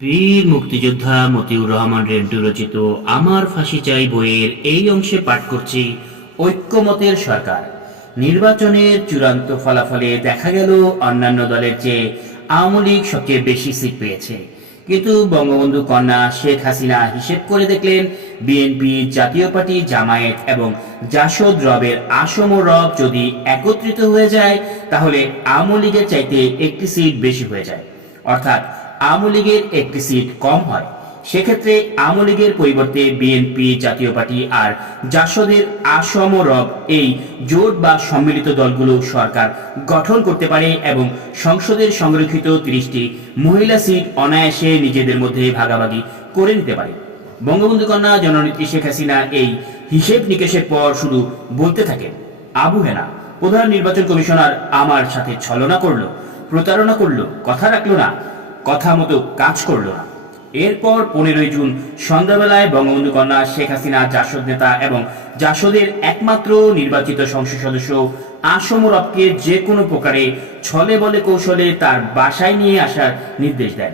বীর মুক্তিযোদ্ধা মতিউর রহমান রেন্টু রচিত আমার ফাঁসি চাই বইয়ের এই অংশে পাঠ করছি ঐক্যমতের সরকার। নির্বাচনের চূড়ান্ত ফলাফলে দেখা গেল অন্যান্য দলের চেয়ে আওয়ামী লীগ সবচেয়ে বেশি সিট পেয়েছে, কিন্তু বঙ্গবন্ধু কন্যা শেখ হাসিনা হিসেব করে দেখলেন বিএনপি, জাতীয় পার্টি, জামায়াত এবং জাসদ রবের আসম রব যদি একত্রিত হয়ে যায় তাহলে আওয়ামী লীগের চাইতে একটি সিট বেশি হয়ে যায়, অর্থাৎ আওয়ামী লীগের একটি সিট কম হয়। সেক্ষেত্রে আওয়ামী লীগের পরিবর্তে বিএনপি, জাতীয় পার্টি আর জাসদের আসম রব এই জোট বা সম্মিলিত দলগুলো সরকার গঠন করতে পারে এবং সংসদের সংরক্ষিত 30টি মহিলা সিট অনায়াসে নিজেদের মধ্যে ভাগাভাগি করে নিতে পারে। বঙ্গবন্ধু কন্যা জননেত্রী শেখ হাসিনা এই হিসেব নিকেশের পর শুধু বলতে থাকেন, আবু হেনা প্রধান নির্বাচন কমিশনার আমার সাথে ছলনা করলো, প্রতারণা করলো, কথা রাখলো না, কথা মতো কাজ করলো না। এরপর 15ই জুন সন্ধ্যাবেলায় বঙ্গবন্ধু কন্যা শেখ হাসিনা জাসদ নেতা এবং জাসদের একমাত্র নির্বাচিত সংসদ সদস্য আসম রবকে যে কোনো প্রকারে ছলে বলে কৌশলে তার বাসায় নিয়ে আসার নির্দেশ দেন।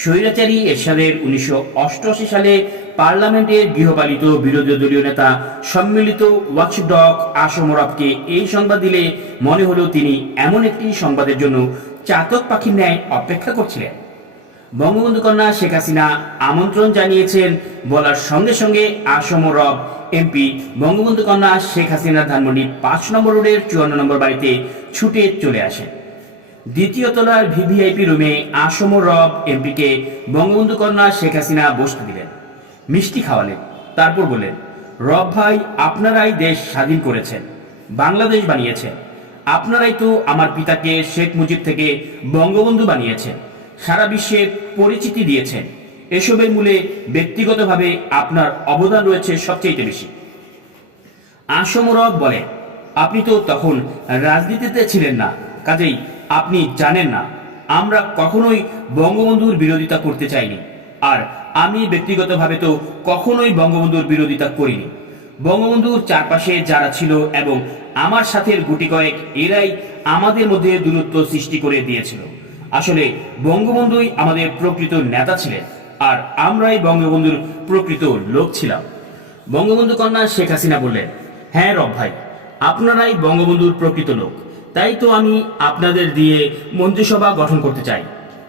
স্বৈরাচারী এরশাদের 1988 সালে পার্লামেন্টের গৃহপালিত বিরোধী দলীয় নেতা সম্মিলিত ওয়াচডগ আসম রবকে এই সংবাদ দিলে মনে হলো তিনি এমন একটি সংবাদের জন্য চাতক পাখির ন্যায় অপেক্ষা করছিলেন। বঙ্গবন্ধু কন্যা শেখ হাসিনা আমন্ত্রণ জানিয়েছেন বলার সঙ্গে সঙ্গে আসম রব এমপি বঙ্গবন্ধু কন্যা শেখ হাসিনা ধানমন্ডি 5 নম্বর রোডের 54 নম্বর বাড়িতে ছুটে চলে আসেন। দ্বিতীয় তলার ভিভিআইপি রুমে আসম রব এমপিকে বঙ্গবন্ধু কন্যা শেখ হাসিনা বসতে দিলেন, মিষ্টি খাওয়ালেন, তারপর বললেন, রব ভাই, আপনারাই দেশ স্বাধীন করেছেন, বাংলাদেশ বানিয়েছেন, আপনারাই তো আমার পিতাকে শেখ মুজিব থেকে বঙ্গবন্ধু বানিয়েছেন, সারা বিশ্বে পরিচিতি দিয়েছেন। এসবের মূলে ব্যক্তিগতভাবে আপনার অবদান রয়েছে সবচেয়ে বেশি। আসম রব বলে, আপনি তো তখন রাজনীতিতে ছিলেন না, কাজেই আপনি জানেন না আমরা কখনোই বঙ্গবন্ধুর বিরোধিতা করতে চাইনি, আর আমি ব্যক্তিগতভাবে তো কখনোই বঙ্গবন্ধুর বিরোধিতা করিনি। বঙ্গবন্ধুর চারপাশে যারা ছিল এবং আমার সাথে গুটি কয়েক, এরাই আমাদের মধ্যে দূরত্ব সৃষ্টি করে দিয়েছিল। আসলে বঙ্গবন্ধুই আমাদের প্রকৃত নেতা ছিলেন, আর আমরাই বঙ্গবন্ধুর প্রকৃত লোক ছিলাম। বঙ্গবন্ধু কন্যা শেখ হাসিনা বললেন, হ্যাঁ রব ভাই, আপনারাই বঙ্গবন্ধুর প্রকৃত লোক, তাই তো আমি আপনাদের দিয়ে মন্ত্রিসভা গঠন করতে চাই।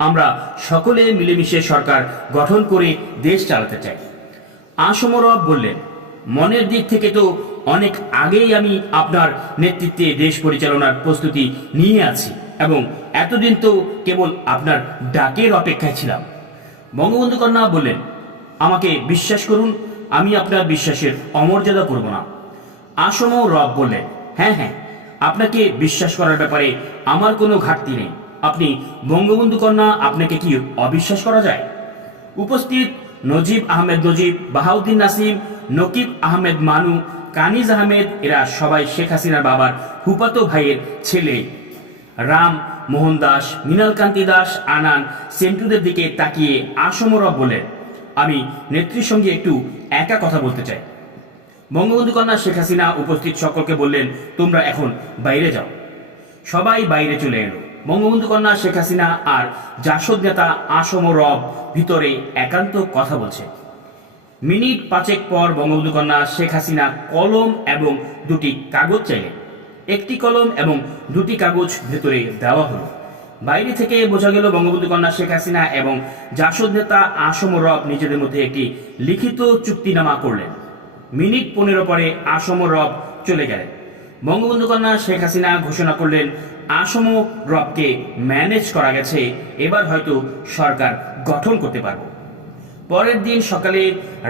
আমরা সকলে মিলেমিশে সরকার গঠন করে দেশ চালাতে চাই। আসম রব বললেন, মনের দিক থেকে তো অনেক আগেই আমি আপনার নেতৃত্বে দেশ পরিচালনার প্রস্তুতি নিয়ে আছি এবং এতদিন তো কেবল আপনার ডাকের অপেক্ষায় ছিলাম। বঙ্গবন্ধু কন্যা বললেন, আমাকে বিশ্বাস করুন, আমি আপনার বিশ্বাসের অমর্যাদা করব না। আসম রব বললেন, হ্যাঁ হ্যাঁ, আপনাকে বিশ্বাস করার ব্যাপারে আমার কোনো ঘাটতি নেই। আপনি বঙ্গবন্ধু কন্যা, আপনাকে কি অবিশ্বাস করা যায়? উপস্থিত নজিব আহমেদ নজিব, বাহাউদ্দিন নাসিম, নকিব আহমেদ মানু, কানিজ আহমেদ, এরা সবাই শেখ হাসিনার বাবার ফুফাতো ভাইয়ের ছেলে। রাম মোহন দাস, মৃণাল কান্তি দাস, আনান, সেন্টুদের দিকে তাকিয়ে আসম রব বলেন, আমি নেত্রীর সঙ্গে একটু একা কথা বলতে চাই। বঙ্গবন্ধু কন্যা শেখ হাসিনা উপস্থিত সকলকে বললেন, তোমরা এখন বাইরে যাও। সবাই বাইরে চলে এলো। বঙ্গবন্ধু কন্যা শেখ হাসিনা আর জাসদ নেতা আসম রব ভিতরে একান্ত কথা বলছে। মিনিট 5 পর বঙ্গবন্ধু কন্যা শেখ হাসিনা কলম এবং 2টি কাগজ চাইলেন। একটি কলম এবং 2টি কাগজ ভেতরে দেওয়া হলো। বাইরে থেকে বোঝা গেল বঙ্গবন্ধু কন্যা শেখ হাসিনা এবং জাসদ নেতা আসম রব নিজেদের মধ্যে একটি লিখিত চুক্তিনামা করলেন। মিনিট 15 পরে আসম রব চলে গেলেন। বঙ্গবন্ধু কন্যা শেখ হাসিনা ঘোষণা করলেন, আসম রবকে ম্যানেজ করা গেছে, এবার হয়তো সরকার গঠন করতে পারব। পরের দিন সকালে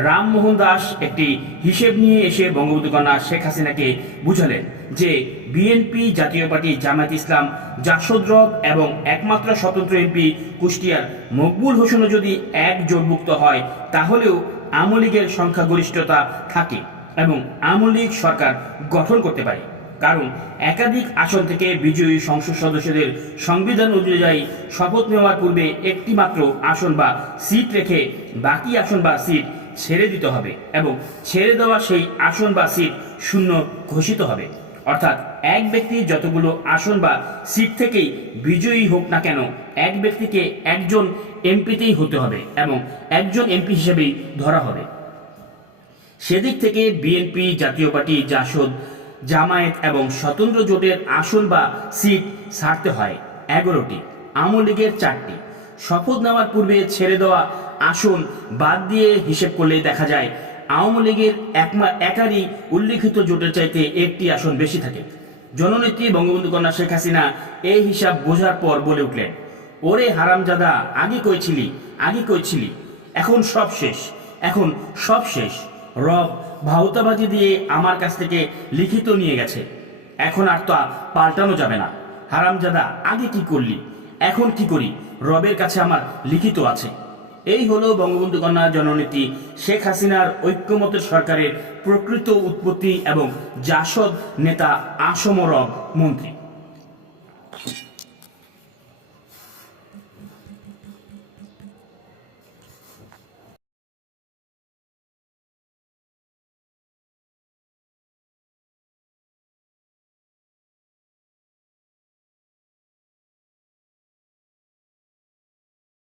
রামমোহন দাস একটি হিসেব নিয়ে এসে বঙ্গবন্ধু কন্যা শেখ হাসিনাকে বুঝালেন যে বিএনপি, জাতীয় পার্টি, জামায়াত ইসলাম, জাসদ রব এবং একমাত্র স্বতন্ত্র এমপি কুষ্টিয়ার মকবুল হোসেনও যদি এক জোটভুক্ত হয় তাহলেও আওয়ামী লীগের সংখ্যাগরিষ্ঠতা থাকে এবং আওয়ামী লীগ সরকার গঠন করতে পারে, কারণ একাধিক আসন থেকে বিজয়ী সংসদ সদস্যদের সংবিধান অনুযায়ী শপথ নেওয়ার পূর্বে একটি মাত্র আসন বা সিট রেখে বাকি আসন বা সিট ছেড়ে দিতে হবে এবং ছেড়ে দেওয়া সেই আসন বা সিট শূন্য ঘোষিত হবে। অর্থাৎ এক ব্যক্তি যতগুলো আসন বা সিট থেকেই বিজয়ী হোক না কেন, এক ব্যক্তিকে একজন এমপিতেই হতে হবে এবং একজন এমপি হিসেবেই ধরা হবে। সেদিক থেকে বিএনপি, জাতীয় পার্টি, জাসদ, জামায়াত এবং স্বতন্ত্র জোটের আসন বা সিট ছাড়তে হয় 11টি, আওয়ামী লীগের 4টি। শপথ নেওয়ার পূর্বে ছেড়ে দেওয়া আসন বাদ দিয়ে হিসেব করলে দেখা যায় আওয়ামী লীগের একারই উল্লিখিত জোটের চাইতে 1টি আসন বেশি থাকে। জননেত্রী বঙ্গবন্ধু কন্যা শেখ হাসিনা এই হিসাব বোঝার পর বলে উঠলেন, ওরে হারামজাদা, আগে কইছিলি, এখন সব শেষ, এখন সব শেষ। রব ভাউতাবাজি দিয়ে আমার কাছ থেকে লিখিত নিয়ে গেছে, এখন আর তা পাল্টানো যাবে না। হারামজাদা, আগে কি করলি, এখন কি করি, রবের কাছে আমার লিখিত আছে। এই হলো বঙ্গবন্ধু কন্যা জননেত্রী শেখ হাসিনার ঐক্যমতের সরকারের প্রকৃত উৎপত্তি এবং জাসদ নেতা আসম রব মন্ত্রী।